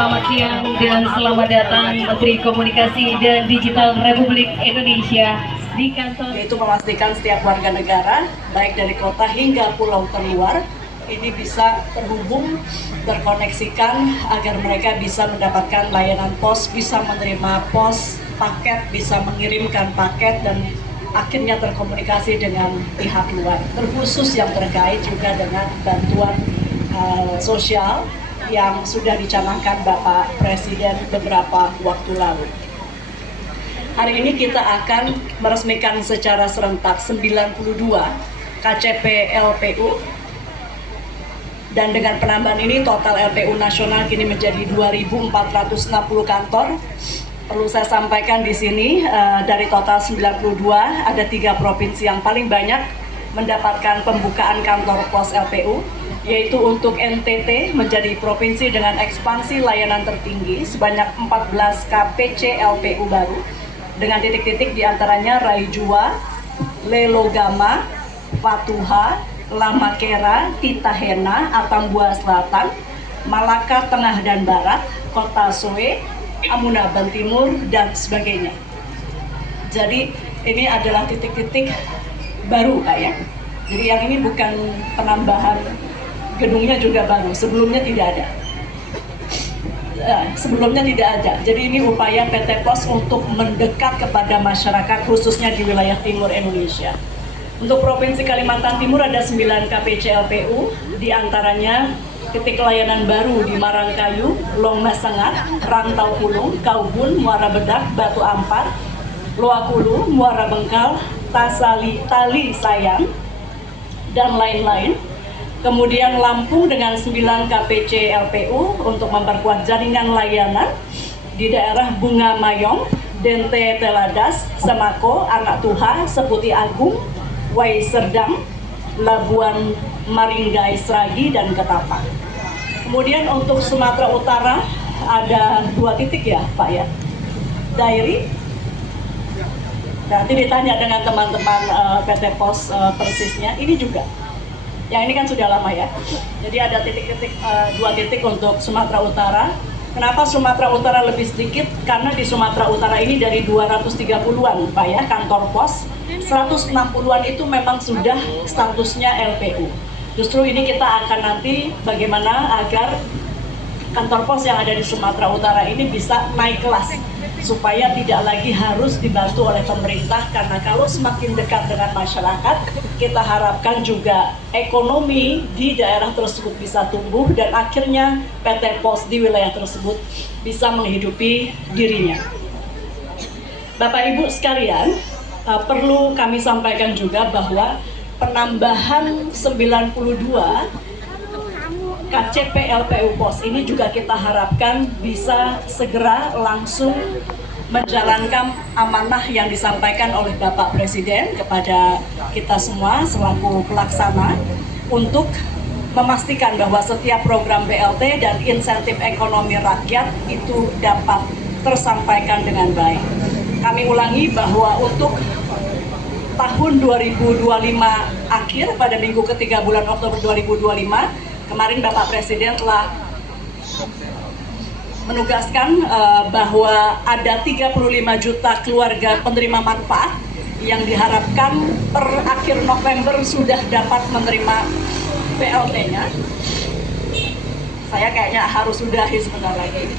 selamat siang dan selamat datang Menteri Komunikasi dan Digital Republik Indonesia di kantor. Yaitu memastikan setiap warga negara, baik dari kota hingga pulau terluar, ini bisa terhubung, terkoneksikan agar mereka bisa mendapatkan layanan pos, bisa menerima pos, paket, bisa mengirimkan paket, dan akhirnya terkomunikasi dengan pihak luar. Terkhusus yang terkait juga dengan bantuan sosial yang sudah dicanangkan Bapak Presiden beberapa waktu lalu. Hari ini kita akan meresmikan secara serentak 92 KCP LPU, dan dengan penambahan ini total LPU nasional kini menjadi 2.460 kantor. Perlu saya sampaikan di sini, dari total 92 ada 3 provinsi yang paling banyak mendapatkan pembukaan kantor pos LPU, yaitu untuk NTT menjadi provinsi dengan ekspansi layanan tertinggi sebanyak 14 KPC LPU baru dengan titik-titik diantaranya Raijua, Lelogama, Patuha, Lamakera, Titahena, Atambua Selatan, Malaka Tengah dan Barat, Kota Soe, Amunaban Timur, dan sebagainya. Jadi ini adalah titik-titik baru, Pak ya. Jadi yang ini bukan penambahan, gedungnya juga baru, sebelumnya tidak ada. Jadi ini upaya PT Pos untuk mendekat kepada masyarakat khususnya di wilayah timur Indonesia. Untuk Provinsi Kalimantan Timur ada 9 KPC LPU, diantaranya titik layanan baru di Marangkayu, Longmasengat, Rantau Pulung, Kaubun, Muara Bedak, Batu Ampar, Loakulu, Muara Bengkal, Tali Sayang, dan lain-lain. Kemudian Lampung dengan 9 KPC LPU untuk memperkuat jaringan layanan di daerah Bunga Mayong, Dente Teladas, Semako, Anak Tuha, Seputi Agung, Wai Serdang, Labuan Maringgai Sragi, dan Ketapang. Kemudian untuk Sumatera Utara ada 2 titik ya Pak ya, Dairi. Nanti ditanya dengan teman-teman PT Pos persisnya, ini juga. Yang ini kan sudah lama ya. Jadi ada titik-titik, 2 titik untuk Sumatera Utara. Kenapa Sumatera Utara lebih sedikit? Karena di Sumatera Utara ini dari 230-an Pak ya kantor pos, 160-an itu memang sudah statusnya LPU. Justru ini kita akan nanti bagaimana agar kantor pos yang ada di Sumatera Utara ini bisa naik kelas, supaya tidak lagi harus dibantu oleh pemerintah, karena kalau semakin dekat dengan masyarakat, kita harapkan juga ekonomi di daerah tersebut bisa tumbuh dan akhirnya PT Pos di wilayah tersebut bisa menghidupi dirinya. Bapak Ibu sekalian, perlu kami sampaikan juga bahwa penambahan 92 KCP LPU Pos ini juga kita harapkan bisa segera langsung menjalankan amanah yang disampaikan oleh Bapak Presiden kepada kita semua selaku pelaksana untuk memastikan bahwa setiap program BLT dan insentif ekonomi rakyat itu dapat tersampaikan dengan baik. Kami ulangi bahwa untuk tahun 2025 akhir pada minggu ketiga bulan Oktober 2025, kemarin Bapak Presiden telah menugaskan bahwa ada 35 juta keluarga penerima manfaat yang diharapkan per akhir November sudah dapat menerima BLT-nya. Saya kayaknya harus sudahi sebentar lagi.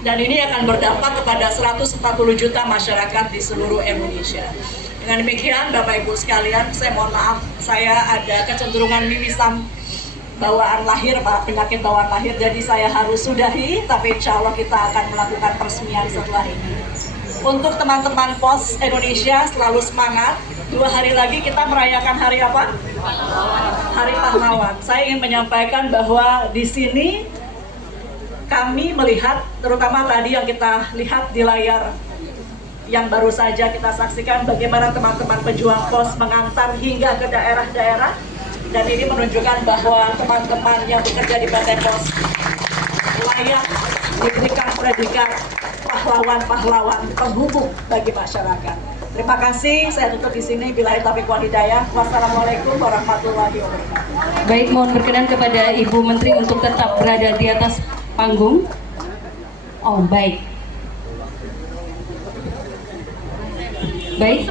Dan ini akan berdampak kepada 140 juta masyarakat di seluruh Indonesia. Dengan demikian, Bapak Ibu sekalian, saya mohon maaf, saya ada kecenderungan mimisan bawaan lahir, Pak, penyakit bawaan lahir, jadi saya harus sudahi, tapi insya Allah kita akan melakukan peresmian setelah ini. Untuk teman-teman Pos Indonesia, selalu semangat. 2 hari lagi kita merayakan hari apa? Hari Pahlawan. Saya ingin menyampaikan bahwa di sini kami melihat, terutama tadi yang kita lihat di layar yang baru saja kita saksikan, bagaimana teman-teman pejuang pos mengantar hingga ke daerah-daerah, dan ini menunjukkan bahwa teman-teman yang bekerja di PT Pos layak diberikan predikat pahlawan-pahlawan penghubung bagi masyarakat. Terima kasih, saya tutup di sini. Billahi taufiq wal hidayah. Wassalamualaikum warahmatullahi wabarakatuh. Baik, mohon berkenan kepada Ibu Menteri untuk tetap berada di atas panggung. Oh, baik. Baik.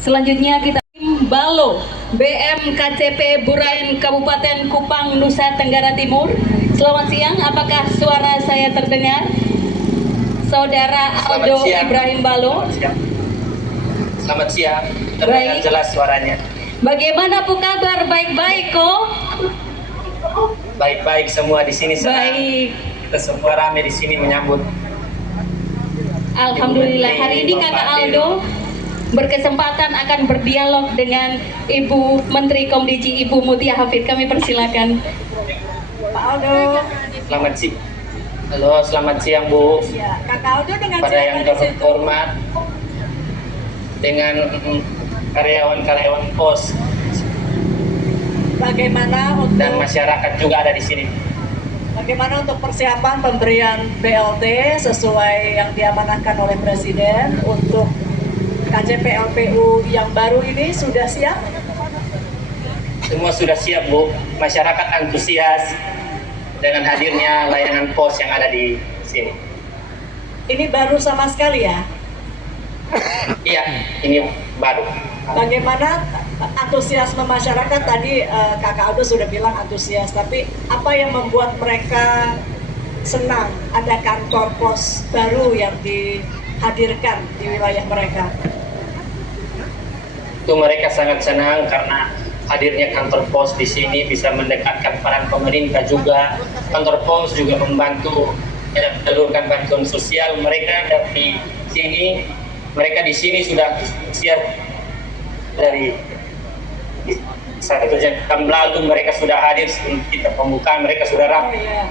Selanjutnya kita Balo BMKCP Burayan Kabupaten Kupang, Nusa Tenggara Timur. Selamat siang, apakah suara saya terdengar? Saudara Aldo Ibrahim Balo. Selamat siang. Terdengar jelas suaranya. Bagaimana Bu kabar? Baik-baik kok? Baik-baik semua di sini. Baik. Kita semua ramai di sini menyambut. Alhamdulillah. Hari ini Kakak Aldo berkesempatan akan berdialog dengan Ibu Menteri Komdiji Ibu Mutia Hafid. Kami persilakan. Pak Aldo. Selamat siang. Halo, selamat siang Bu. Ya, Kakak Aldo dengan pada yang terhormat, dengan karyawan-karyawan pos bagaimana untuk dan masyarakat juga ada di sini. Bagaimana untuk persiapan pemberian BLT sesuai yang diamanahkan oleh Presiden untuk KJP LPU yang baru ini sudah siap? Semua sudah siap Bu. Masyarakat antusias dengan hadirnya layanan pos yang ada di sini. Ini baru sama sekali ya? Iya, ini baru. Bagaimana antusiasme masyarakat tadi Kakak Aldo sudah bilang antusias, tapi apa yang membuat mereka senang ada kantor pos baru yang dihadirkan di wilayah mereka? Itu mereka sangat senang karena hadirnya kantor pos di sini bisa mendekatkan peran pemerintah juga. Kantor pos juga membantu menjalurkan bantuan sosial mereka dari sini. Mereka di sini sudah siap dari 1 jam lalu mereka sudah hadir sebelum kita pembukaan, mereka sudah rapi. Oh, iya.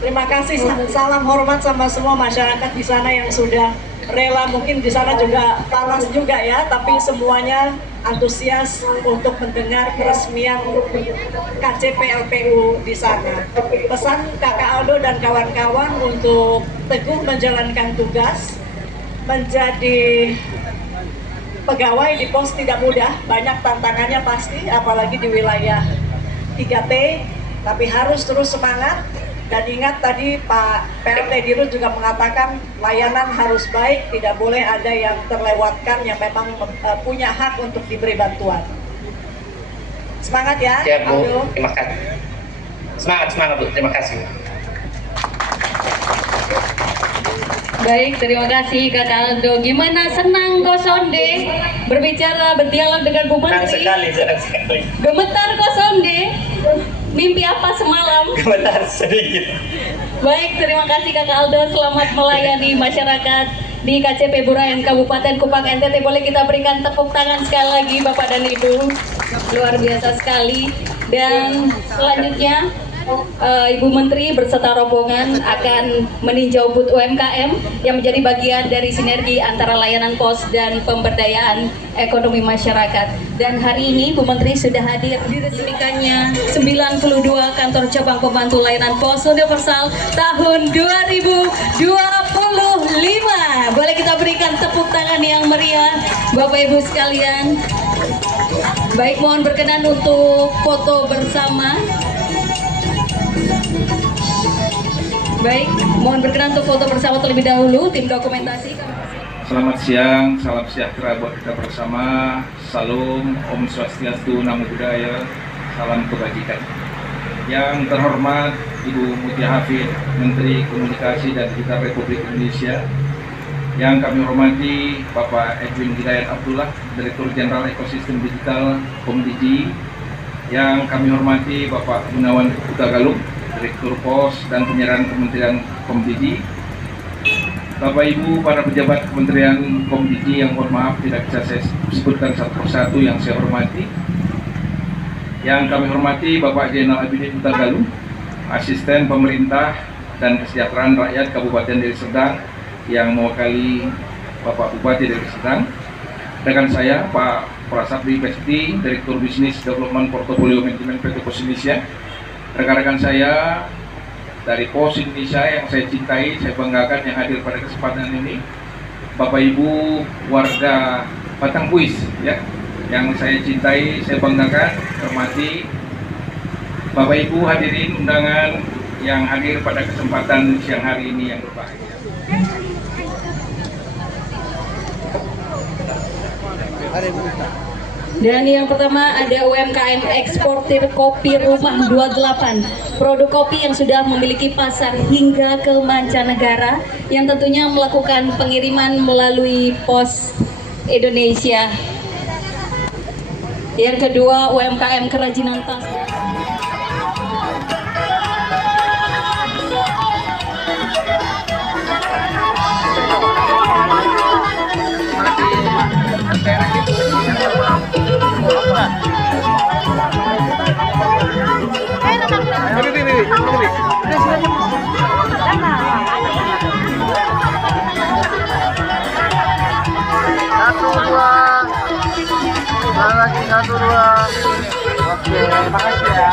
Terima kasih, salam hormat sama semua masyarakat di sana yang sudah rela, mungkin di sana juga panas juga ya, tapi semuanya antusias untuk mendengar peresmian KJP LPU di sana. Pesan Kakak Aldo dan kawan-kawan untuk teguh menjalankan tugas, menjadi pegawai di pos tidak mudah, banyak tantangannya pasti, apalagi di wilayah 3T, tapi harus terus semangat. Dan ingat tadi Pak PLT Dirut juga mengatakan layanan harus baik, tidak boleh ada yang terlewatkan yang memang punya hak untuk diberi bantuan. Semangat ya, Siap Bu, Aldo. terima kasih. Semangat Bu, terima kasih. Baik, terima kasih Kakak Aldo. Gimana, senang kok Sonde berbicara, berdialog dengan Bu Menteri? Senang sekali. Gemetar kok Sonde? Mimpi apa semalam? Gemetar sedikit. Baik, terima kasih Kakak Aldo. Selamat melayani masyarakat di KJP Burayan Kabupaten Kupang NTT. Boleh kita berikan tepuk tangan sekali lagi Bapak dan Ibu. Luar biasa sekali. Dan selanjutnya Ibu Menteri berserta rombongan akan meninjau booth UMKM yang menjadi bagian dari sinergi antara layanan pos dan pemberdayaan ekonomi masyarakat. Dan hari ini Bu Menteri sudah hadir diresmikannya 92 kantor cabang pembantu layanan pos universal tahun 2025. Boleh kita berikan tepuk tangan yang meriah Bapak Ibu sekalian. Baik, mohon berkenan untuk foto bersama. Baik, mohon berkenan untuk foto bersama terlebih dahulu, tim dokumentasi. Selamat siang, salam sejahtera buat kita bersama. Salam, Om Swastiastu, Namo Buddhaya, salam kebajikan. Yang terhormat Ibu Mutia Hafid, Menteri Komunikasi dan Digital Republik Indonesia. Yang kami hormati Bapak Edwin Hidayat Abdullah, Direktur Jenderal Ekosistem Digital Komdiji. Yang kami hormati Bapak Gunawan Hutagalung, Direktur Pos dan Penyiaran Kementerian Komdiji. Bapak Ibu para pejabat Kementerian Komdiji yang mohon maaf tidak bisa saya sebutkan satu persatu yang saya hormati. Yang kami hormati Bapak Zainal Abidin Hutagalung, Asisten Pemerintah dan Kesejahteraan Rakyat Kabupaten Deli Serdang yang mewakili Bapak Bupati Deli Serdang. Rekan saya Pak Prasabdi Besti, Direktur Bisnis Development Portfolio Manajemen PT Pos Indonesia. Rekan-rekan saya dari Pos Indonesia yang saya cintai, saya banggakan yang hadir pada kesempatan ini. Bapak Ibu warga Batangkuis ya, yang saya cintai, saya banggakan, hormati. Bapak Ibu hadirin undangan yang hadir pada kesempatan siang hari ini yang berbahagia. Dan yang pertama ada UMKM eksportir kopi Rumah 28, produk kopi yang sudah memiliki pasar hingga ke mancanegara, yang tentunya melakukan pengiriman melalui Pos Indonesia. Yang kedua UMKM kerajinan tas. Satu dua. Oke, makasih ya.